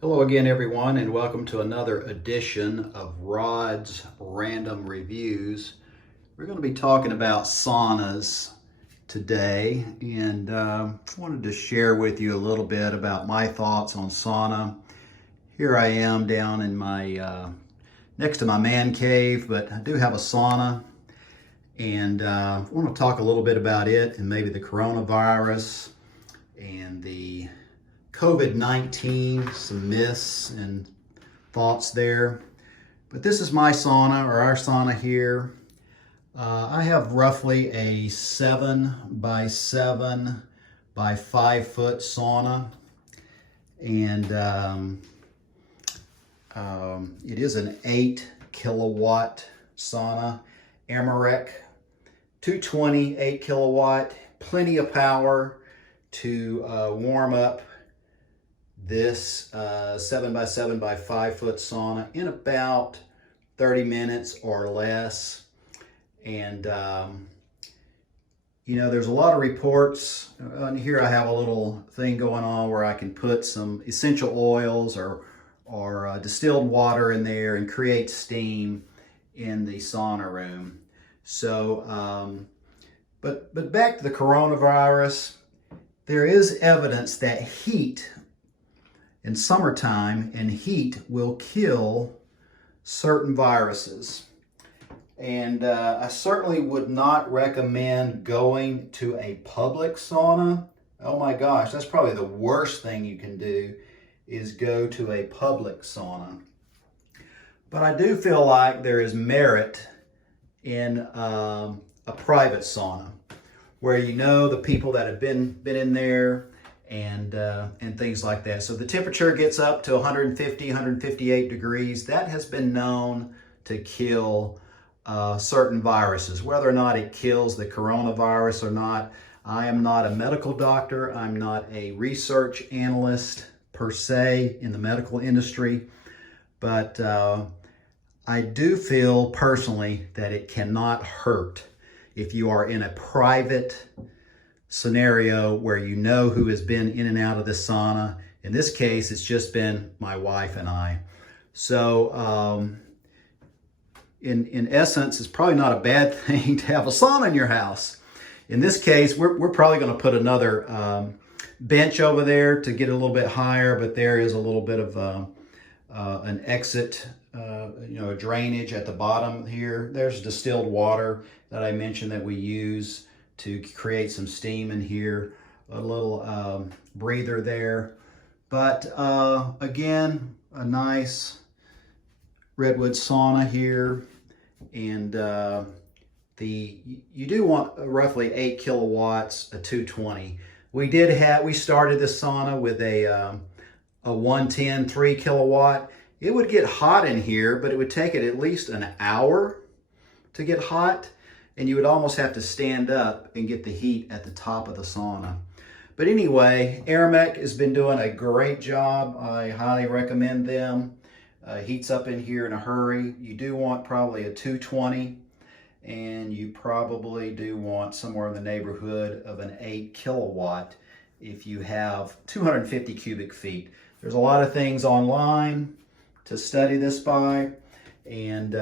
Hello again, everyone, and welcome to another edition of Rod's Random Reviews. We're going to be talking about saunas today, and wanted to share with you a little bit about my thoughts on sauna. Here I am down in my next to my man cave, but I do have a sauna, and I want to talk a little bit about it and maybe the coronavirus and the COVID-19, some myths and thoughts there. But this is my sauna, or our sauna here. I have roughly a 7 by 7 by 5 foot sauna. And it is an 8 kilowatt sauna, Amarek, 220, 8 kilowatt, plenty of power to warm up this 7 by 7 by 5 foot sauna in about 30 minutes or less. And you know, there's a lot of reports. And here I have a little thing going on where I can put some essential oils or distilled water in there and create steam in the sauna room. So but back to the coronavirus, there is evidence that heat in summertime and heat will kill certain viruses. And I certainly would not recommend going to a public sauna. Oh my gosh, that's probably the worst thing you can do, is go to a public sauna. But I do feel like there is merit in a private sauna, where you know the people that have been in there, and things like that. So the temperature gets up to 150, 158 degrees. That has been known to kill certain viruses. Whether or not it kills the coronavirus or not, I am not a medical doctor. I'm not a research analyst per se in the medical industry, but I do feel personally that it cannot hurt if you are in a private scenario where you know who has been in and out of the sauna. In this case, it's just been my wife and I. So in essence, it's probably not a bad thing to have a sauna in your house. In this case, we're probably going to put another bench over there to get a little bit higher, but there is a little bit of an exit, a drainage at the bottom here. There's distilled water that I mentioned that we use to create some steam in here, a little breather there. But again, a nice redwood sauna here. And you do want roughly 8 kilowatts, a 220. We started this sauna with a 110, 3 kilowatt. It would get hot in here, but it would take it at least an hour to get hot. And you would almost have to stand up and get the heat at the top of the sauna. But anyway, Aramec has been doing a great job. I highly recommend them. Heats up in here in a hurry. You do want probably a 220, and you probably do want somewhere in the neighborhood of an 8 kilowatt if you have 250 cubic feet. There's a lot of things online to study this by. And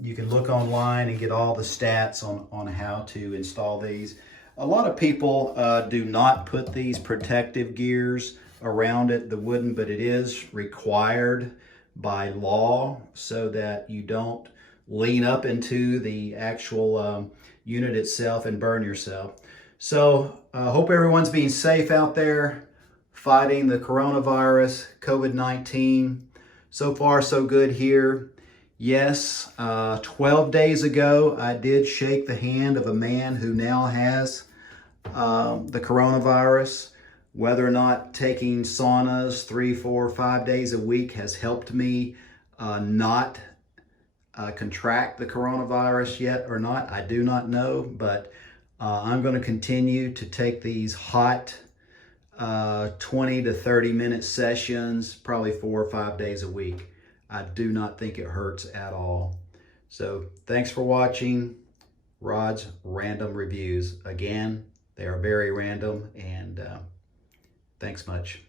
you can look online and get all the stats on how to install these. A lot of people do not put these protective gears around it, the wooden, but it is required by law so that you don't lean up into the actual unit itself and burn yourself. So I hope everyone's being safe out there fighting the coronavirus, COVID-19. So far, so good here. Yes, 12 days ago, I did shake the hand of a man who now has the coronavirus. Whether or not taking saunas 3, 4, 5 days a week has helped me not contract the coronavirus yet or not, I do not know. But I'm going to continue to take these hot 20 to 30 minute sessions, probably 4 or 5 days a week. I do not think it hurts at all. So thanks for watching Rod's Random Reviews. Again, they are very random, and thanks much.